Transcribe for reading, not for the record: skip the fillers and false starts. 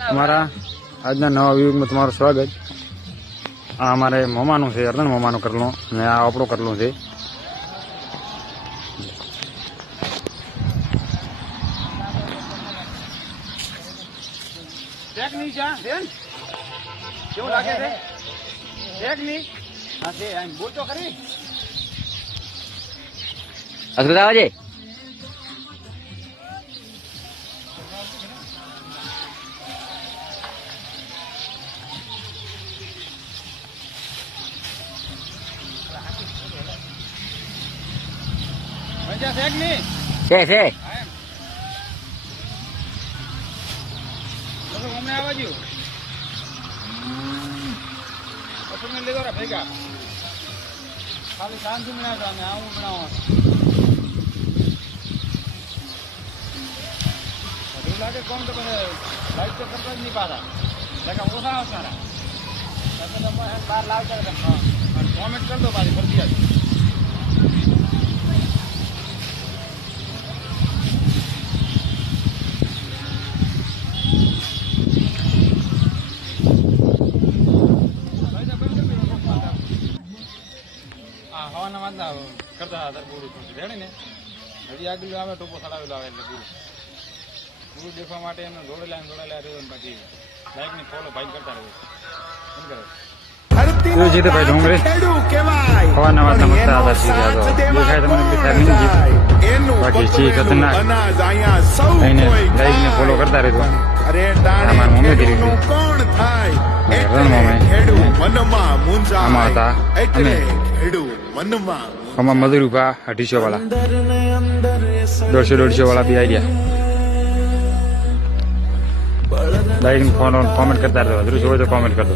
અમારા આજના નવા વિભાગમાં તમારું સ્વાગત. આ અમારે મોમાનું છે, અર્ધન મોમાનું કરલું, અને આ આપણું કરલું છે. કેવું લાગે છે? એક ની હા છે, બોલ તો ખરી. અસરત આવજે. મજા છે કે નહીં? છે છે. અમને આવવા દો. તમે લેવો રા ભેગા. ખાલી શાંતિ બનાવતા અમે આવું બનાવવાનું. એવું લાગે કોણ તો મને લાઈટ તો કરતા જ નહીં પાતા. એટલે ઓછા આવતા. તમે બહાર લાવતા કોમેન્ટ કરી દો પાછી ફરતી આવી. હવાના વાંધા કરતા હતા પૂરું રેડે ને હજી આગળ આવે ટોપો ચડાવેલો આવે એટલે પૂરું દેખવા માટે એમને દોડેલા રહ્યો ને પછી બાઇક ની ફોલો ભાઈ કરતા રહ્યો એમ કરે. જીતભાઈ ડુંગરી હવાના વાતના મસ્ત આધાર દેખાય તમને બાકી છે ખતરનાક. એને લાઈક ને ફોલો કરતા રહેજો. અમારા મમ્મી કરી રણ મમ્મી આમાં હતા અમે આમાં મજૂર ઉભા 250 વાળા 150 વાળા બી આવી ગયા. લાઈક ફોન કોમેન્ટ કરતા રહેજો. જરૂર હોય તો કોમેન્ટ કરજો.